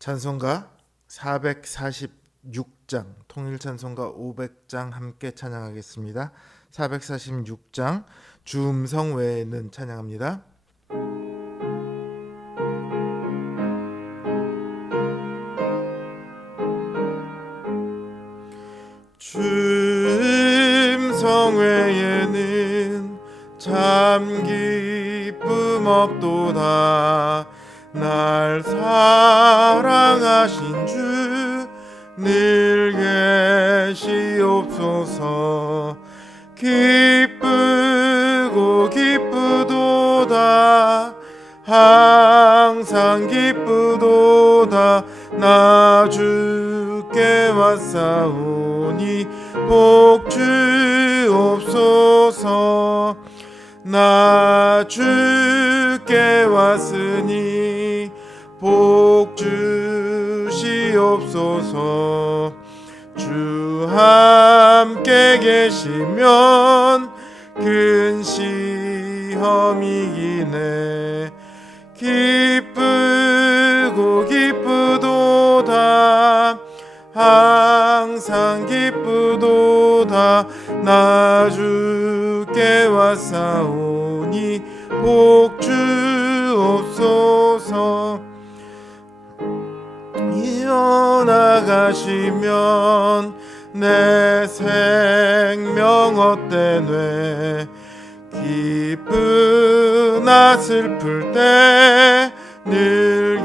찬송가 446장, 통일찬송가 500장 함께 찬양하겠습니다. 446장 주 음성 외에는 찬양합니다. 주 음성 외에는 참 기쁨 없도다. 날 사랑하신 주 늘 계시옵소서. 기쁘고 기쁘도다. 항상 기쁘도다. 나 주께 왔사오니 복 주옵소서. 나 주께 왔으니 복 주시옵소서. 주 함께 계시면 큰 시험이기네. 기쁘고 기쁘도다. 항상 기쁘도다. 나 주께 왔사오니 복 주옵소서. 이어나가시면 내 생명 헛되네. 기쁘나 슬플 때 늘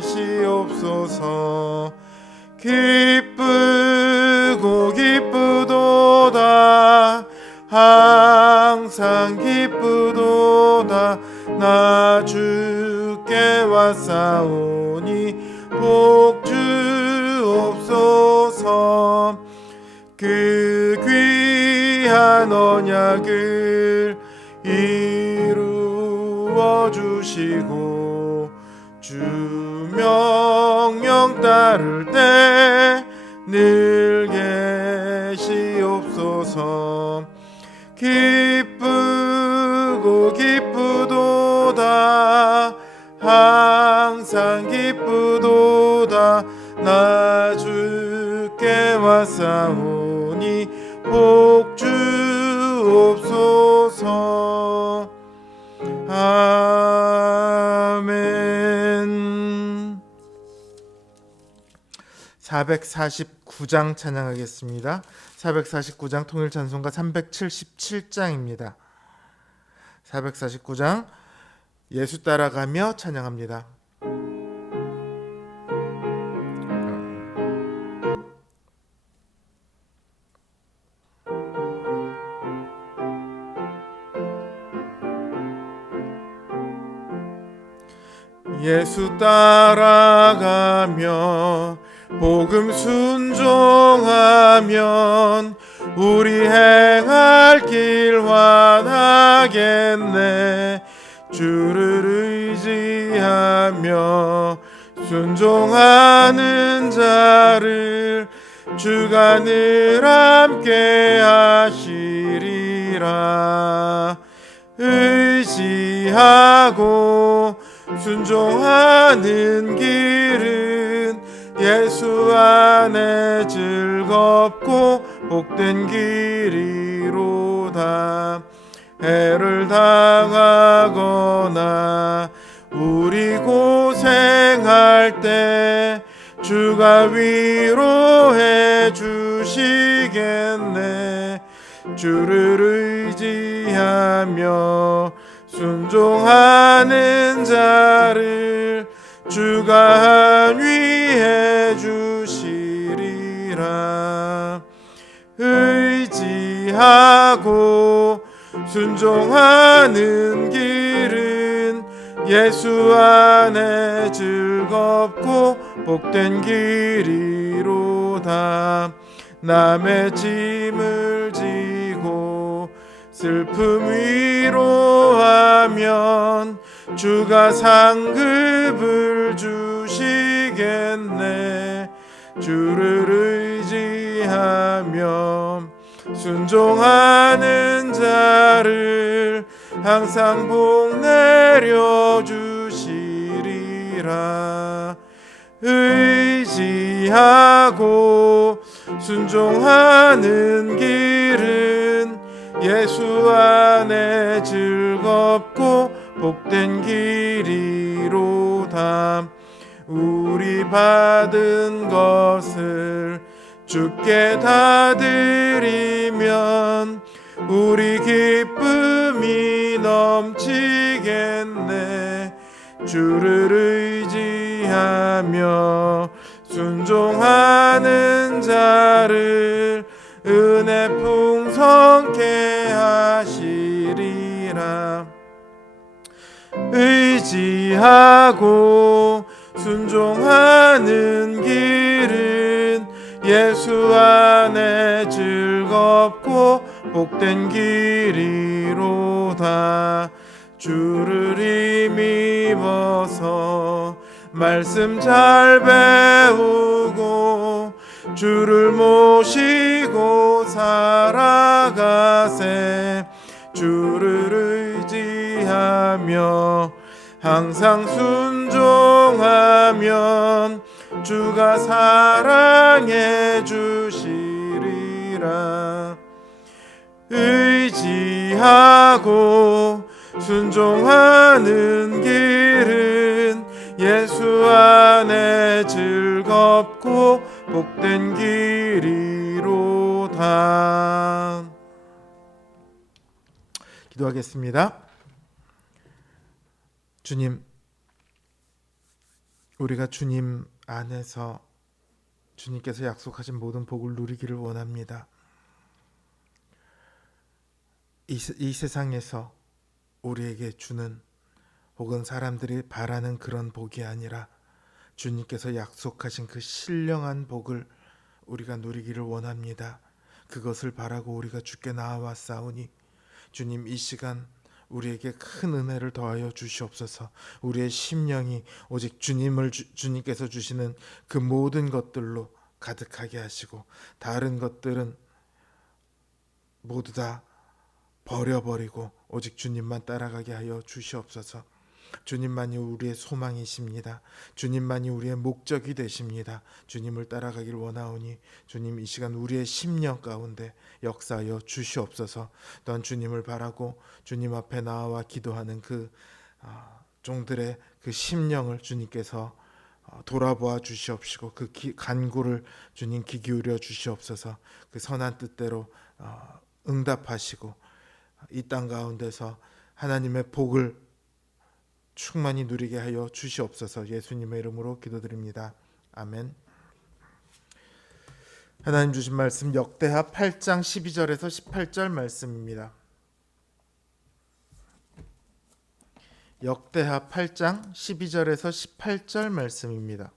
계시옵소서. 기쁘고 기쁘도다. 항상 기쁘도다. 나 주께 왔사오니 복 주옵소서. 그 귀한 언약을 이루어 주시고 주 명령 따를 때 늘 계시옵소서. 기쁘고 기쁘도다. 항상 기쁘도다. 나 주께 왔사오니 복 주옵소서. 아멘. 449장 찬양하겠습니다. 449장 통일찬송가 377장입니다. 449장 예수 따라가며 찬양합니다. 예수 따라가며 복음 순종하면 우리 행할 길 환하겠네. 주를 의지하며 순종하는 자를 주가 늘 함께 하시리라. 의지하고 순종하는 길은 예수 안에 즐겁고 복된 길이로다. 해를 당하거나 우리 고생할 때 주가 위로해 주시겠네. 주를 의지하며 순종하는 자를 주가 안위해 주시리라. 의지하고 순종하는 길은 예수 안에 즐겁고 복된 길이로다. 남의 짐을 지고 슬픔 위로하면 주가 상급을 주시겠네. 주를 의지하며 순종하는 자를 항상 복 내려 주시리라. 의지하고 순종하는 길은 예수 안에 즐겁고 복된 길이로다. 우리 받은 것을 주께 다 드리면 우리 기쁨이 넘치겠네. 주를 의지하며 순종하는 자를 은혜 풍성케 하시리라. 의지하고 순종하는 길은 예수 안에 즐겁고 복된 길이로다. 주를 힘입어서 말씀 잘 배우고 주를 모시고 살아가세. 주를 의지하며 항상 순종하면 주가 사랑해 주시리라. 의지하고 순종하는 길은 예수 안에 즐겁고 복된 길이로다. 기도하겠습니다. 주님, 우리가 주님 안에서 주님께서 약속하신 모든 복을 누리기를 원합니다. 이 세상에서 우리에게 주는 혹은 사람들이 바라는 그런 복이 아니라 주님께서 약속하신 그 신령한 복을 우리가 누리기를 원합니다. 그것을 바라고 우리가 주께 나아왔사오니 주님, 이 시간 우리에게 큰 은혜를 더하여 주시옵소서. 우리의 심령이 오직 주님께서 주시는 그 모든 것들로 가득하게 하시고 다른 것들은 모두 다 버려버리고 오직 주님만 따라가게 하여 주시옵소서. 주님만이 우리의 소망이십니다. 주님만이 우리의 목적이 되십니다. 주님을 따라가길 원하오니 주님, 이 시간 우리의 심령 가운데 역사하여 주시옵소서. 또한 주님을 바라고 주님 앞에 나와 기도하는 그 종들의 그 심령을 주님께서 돌아보아 주시옵시고 그 간구를 주님 귀 기울여 주시옵소서. 그 선한 뜻대로 응답하시고 이 땅 가운데서 하나님의 복을 충만히 누리게 하여 주시옵소서. 예수님의 이름으로 기도드립니다. 아멘. 하나님 주신 말씀 역대하 8장 12절에서 18절 말씀입니다. 역대하 8장 12절에서 18절 말씀입니다.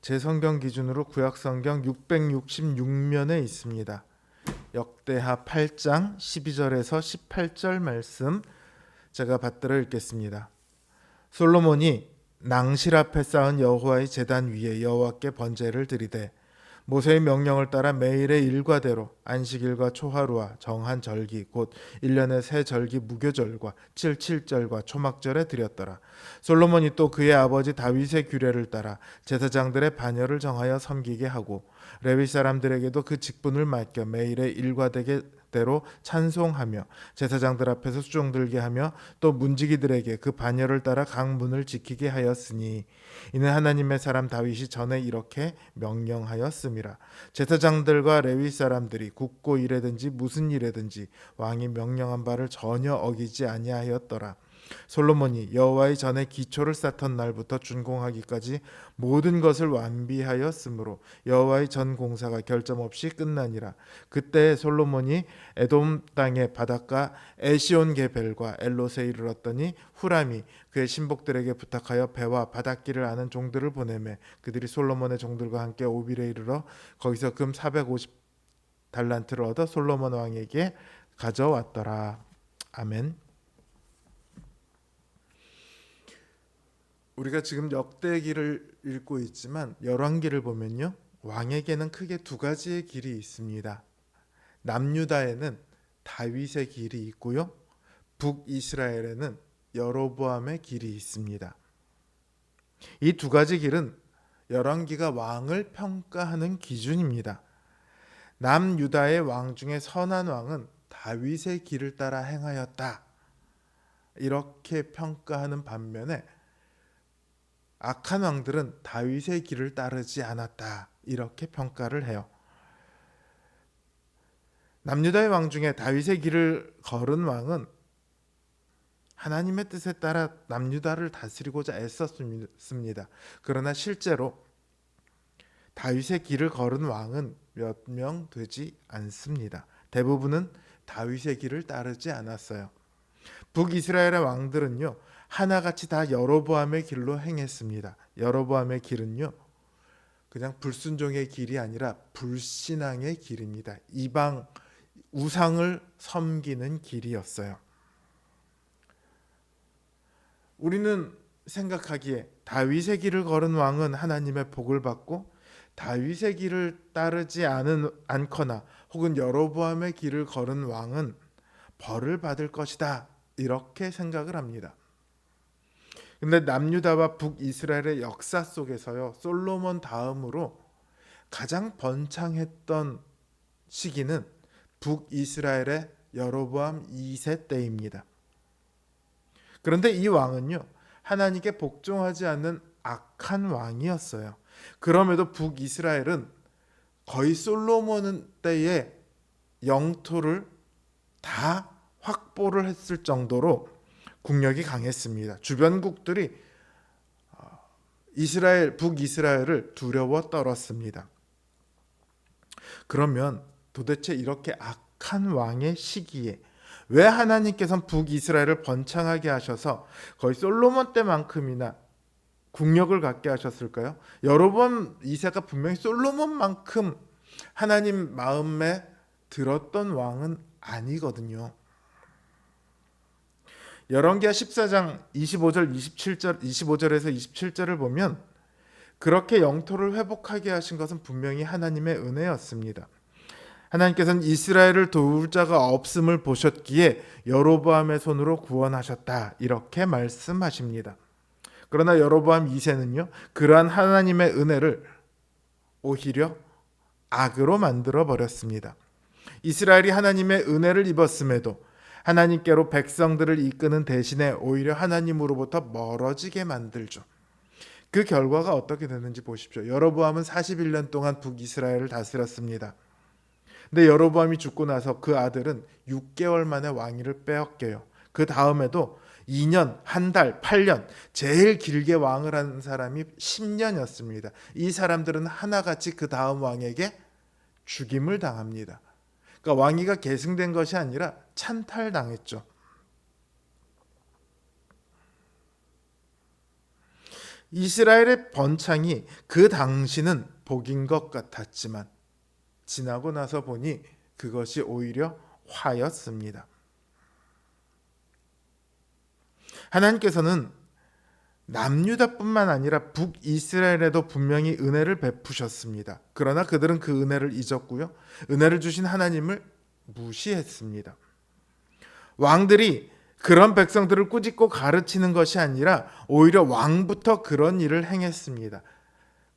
제 성경 기준으로 구약 성경 666면에 있습니다. 역대하 8장 12절에서 18절 말씀 제가 받들어 읽겠습니다. 솔로몬이 낭실 앞에 쌓은 여호와의 제단 위에 여호와께 번제를 드리되 모세의 명령을 따라 매일의 일과대로 안식일과 초하루와 정한 절기 곧 1년의 새 절기 무교절과 칠칠절과 초막절에 드렸더라. 솔로몬이 또 그의 아버지 다윗의 규례를 따라 제사장들의 반열을 정하여 섬기게 하고 레위 사람들에게도 그 직분을 맡겨 매일의 일과대로 찬송하며 제사장들 앞에서 수종 들게 하며 또 문지기들에게 그 반열을 따라 각 문을 지키게 하였으니 이는 하나님의 사람 다윗이 전에 이렇게 명령하였음이라. 제사장들과 레위 사람들이 굳고 일하든지 무슨 일이든지 왕이 명령한 바를 전혀 어기지 아니하였더라. 솔로몬이 여호와의 전에 기초를 쌓던 날부터 준공하기까지 모든 것을 완비하였으므로 여호와의 전 공사가 결점 없이 끝나니라. 그때 솔로몬이 에돔 땅의 바닷가 에시온 게벨과 엘롯에 이르렀더니 후람이 그의 신복들에게 부탁하여 배와 바닷길을 아는 종들을 보내매 그들이 솔로몬의 종들과 함께 오빌에 이르러 거기서 금 450달란트를 얻어 솔로몬 왕에게 가져왔더라. 아멘. 우리가 지금 역대기를 읽고 있지만 열왕기를 보면요, 왕에게는 크게 두 가지의 길이 있습니다. 남유다에는 다윗의 길이 있고요, 북이스라엘에는 여로보암의 길이 있습니다. 이 두 가지 길은 열왕기가 왕을 평가하는 기준입니다. 남유다의 왕 중에 선한 왕은 다윗의 길을 따라 행하였다, 이렇게 평가하는 반면에 악한 왕들은 다윗의 길을 따르지 않았다, 이렇게 평가를 해요. 남유다의 왕 중에 다윗의 길을 걸은 왕은 하나님의 뜻에 따라 남유다를 다스리고자 애썼습니다. 그러나 실제로 다윗의 길을 걸은 왕은 몇 명 되지 않습니다. 대부분은 다윗의 길을 따르지 않았어요. 북이스라엘의 왕들은요, 하나같이 다 여로보암의 길로 행했습니다. 여로보암의 길은요, 그냥 불순종의 길이 아니라 불신앙의 길입니다. 이방 우상을 섬기는 길이었어요. 우리는 생각하기에 다윗의 길을 걸은 왕은 하나님의 복을 받고 다윗의 길을 따르지 않거나 혹은 여로보암의 길을 걸은 왕은 벌을 받을 것이다, 이렇게 생각을 합니다. 근데 남유다와 북이스라엘의 역사 속에서요, 솔로몬 다음으로 가장 번창했던 시기는 북이스라엘의 여로보암 2세 때입니다. 그런데 이 왕은요, 하나님께 복종하지 않는 악한 왕이었어요. 그럼에도 북이스라엘은 거의 솔로몬 때의 영토를 다 확보를 했을 정도로 국력이 강했습니다. 주변국들이 북이스라엘을 두려워 떨었습니다. 그러면 도대체 이렇게 악한 왕의 시기에 왜 하나님께서는 북이스라엘을 번창하게 하셔서 거의 솔로몬 때만큼이나 국력을 갖게 하셨을까요? 여로보암 2세가 분명히 솔로몬만큼 하나님 마음에 들었던 왕은 아니거든요. 열왕기하 14장 25절에서 27절을 보면 그렇게 영토를 회복하게 하신 것은 분명히 하나님의 은혜였습니다. 하나님께서는 이스라엘을 도울 자가 없음을 보셨기에 여로보암의 손으로 구원하셨다, 이렇게 말씀하십니다. 그러나 여로보암 2세는요, 그러한 하나님의 은혜를 오히려 악으로 만들어 버렸습니다. 이스라엘이 하나님의 은혜를 입었음에도 하나님께로 백성들을 이끄는 대신에 오히려 하나님으로부터 멀어지게 만들죠. 그 결과가 어떻게 되는지 보십시오. 여로보암은 41년 동안 북이스라엘을 다스렸습니다. 근데 여로보암이 죽고 나서 그 아들은 6개월 만에 왕위를 빼앗겨요. 그 다음에도 2년, 한 달, 8년, 제일 길게 왕을 한 사람이 10년이었습니다. 이 사람들은 하나같이 그 다음 왕에게 죽임을 당합니다. 그러니까 왕위가 계승된 것이 아니라 찬탈당했죠. 이스라엘의 번창이 그 당시는 복인 것 같았지만 지나고 나서 보니 그것이 오히려 화였습니다. 하나님께서는 남유다뿐만 아니라 북이스라엘에도 분명히 은혜를 베푸셨습니다. 그러나 그들은 그 은혜를 잊었고요, 은혜를 주신 하나님을 무시했습니다. 왕들이 그런 백성들을 꾸짖고 가르치는 것이 아니라 오히려 왕부터 그런 일을 행했습니다.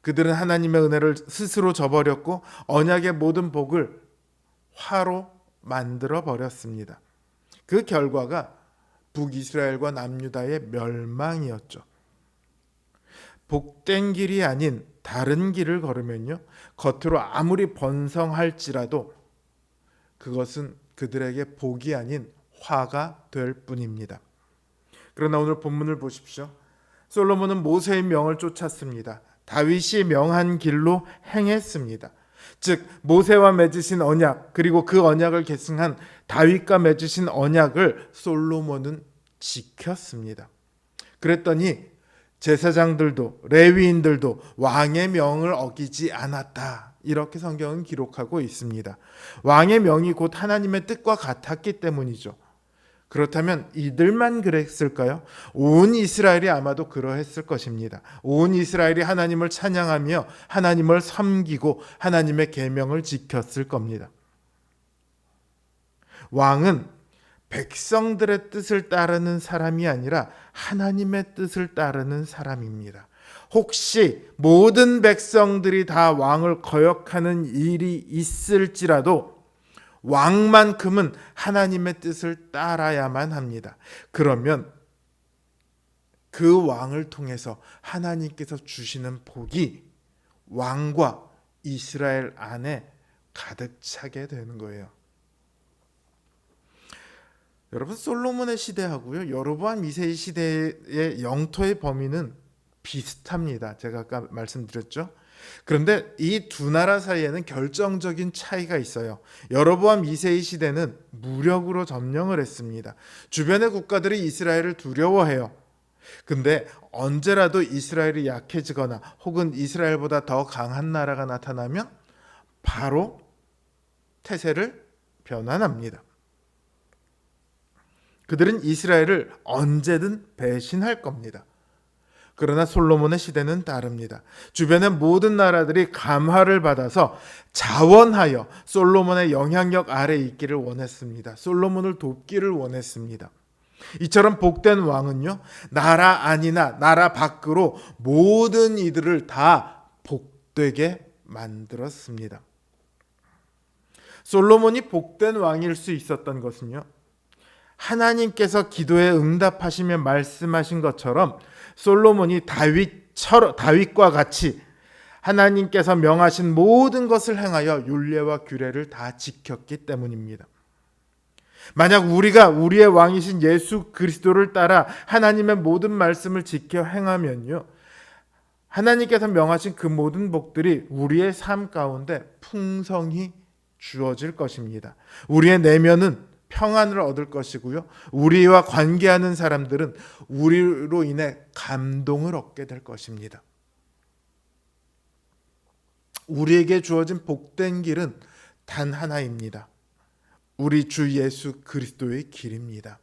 그들은 하나님의 은혜를 스스로 저버렸고 언약의 모든 복을 화로 만들어 버렸습니다. 그 결과가 북이스라엘과 남유다의 멸망이었죠. 복된 길이 아닌 다른 길을 걸으면요, 겉으로 아무리 번성할지라도 그것은 그들에게 복이 아닌 화가 될 뿐입니다. 그러나 오늘 본문을 보십시오. 솔로몬은 모세의 명을 쫓았습니다. 다윗이 명한 길로 행했습니다. 즉 모세와 맺으신 언약, 그리고 그 언약을 계승한 다윗과 맺으신 언약을 솔로몬은 지켰습니다. 그랬더니 제사장들도 레위인들도 왕의 명을 어기지 않았다, 이렇게 성경은 기록하고 있습니다. 왕의 명이 곧 하나님의 뜻과 같았기 때문이죠. 그렇다면 이들만 그랬을까요? 온 이스라엘이 아마도 그러했을 것입니다. 온 이스라엘이 하나님을 찬양하며 하나님을 섬기고 하나님의 계명을 지켰을 겁니다. 왕은 백성들의 뜻을 따르는 사람이 아니라 하나님의 뜻을 따르는 사람입니다. 혹시 모든 백성들이 다 왕을 거역하는 일이 있을지라도 왕만큼은 하나님의 뜻을 따라야만 합니다. 그러면 그 왕을 통해서 하나님께서 주시는 복이 왕과 이스라엘 안에 가득 차게 되는 거예요. 여러분, 솔로몬의 시대하고요 여로보암 2세의 시대의 영토의 범위는 비슷합니다. 제가 아까 말씀드렸죠. 그런데 이 두 나라 사이에는 결정적인 차이가 있어요. 여로보암 2세의 시대는 무력으로 점령을 했습니다. 주변의 국가들이 이스라엘을 두려워해요. 근데 언제라도 이스라엘이 약해지거나 혹은 이스라엘보다 더 강한 나라가 나타나면 바로 태세를 변환합니다. 그들은 이스라엘을 언제든 배신할 겁니다. 그러나 솔로몬의 시대는 다릅니다. 주변의 모든 나라들이 감화를 받아서 자원하여 솔로몬의 영향력 아래 있기를 원했습니다. 솔로몬을 돕기를 원했습니다. 이처럼 복된 왕은요, 나라 안이나 나라 밖으로 모든 이들을 다 복되게 만들었습니다. 솔로몬이 복된 왕일 수 있었던 것은요, 하나님께서 기도에 응답하시며 말씀하신 것처럼 솔로몬이 다윗과 같이 하나님께서 명하신 모든 것을 행하여 율례와 규례를 다 지켰기 때문입니다. 만약 우리가 우리의 왕이신 예수 그리스도를 따라 하나님의 모든 말씀을 지켜 행하면요, 하나님께서 명하신 그 모든 복들이 우리의 삶 가운데 풍성히 주어질 것입니다. 우리의 내면은 평안을 얻을 것이고요, 우리와 관계하는 사람들은 우리로 인해 감동을 얻게 될 것입니다. 우리에게 주어진 복된 길은 단 하나입니다. 우리 주 예수 그리스도의 길입니다.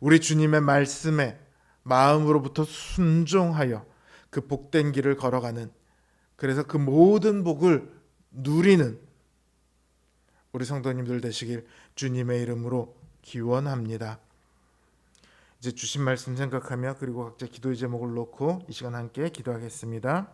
우리 주님의 말씀에 마음으로부터 순종하여 그 복된 길을 걸어가는, 그래서 그 모든 복을 누리는 우리 성도님들 되시길 주님의 이름으로 기원합니다. 이제 주신 말씀 생각하며 그리고 각자 기도의 제목을 놓고 이 시간 함께 기도하겠습니다.